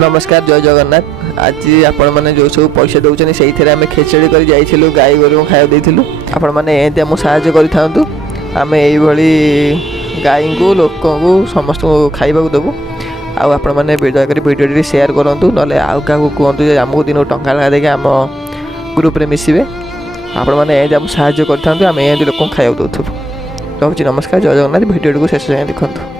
नमस्कार जय जगन्नाथ। आज आपण मैंने जो सब पैसा दौरान से आम खेचड़ी कर जाइलु गाई गोरु खाया देलु आपण मैंने एमती आमको साहय करूँ आम यही गाई को लोक को समस्त खाइबा देवु आपण मैंने दयाक भिडियो शेयर करूँ ना आउ क्या कहतु आमको दिन टंका देखिए आम ग्रुप रे मिसबे आपण मैंने एमती आमको साहय करूँ आम एमती लोक खाया दौथु। रोचे नमस्कार जय जगन्नाथ। भिडियो को शेष जाए देखूँ।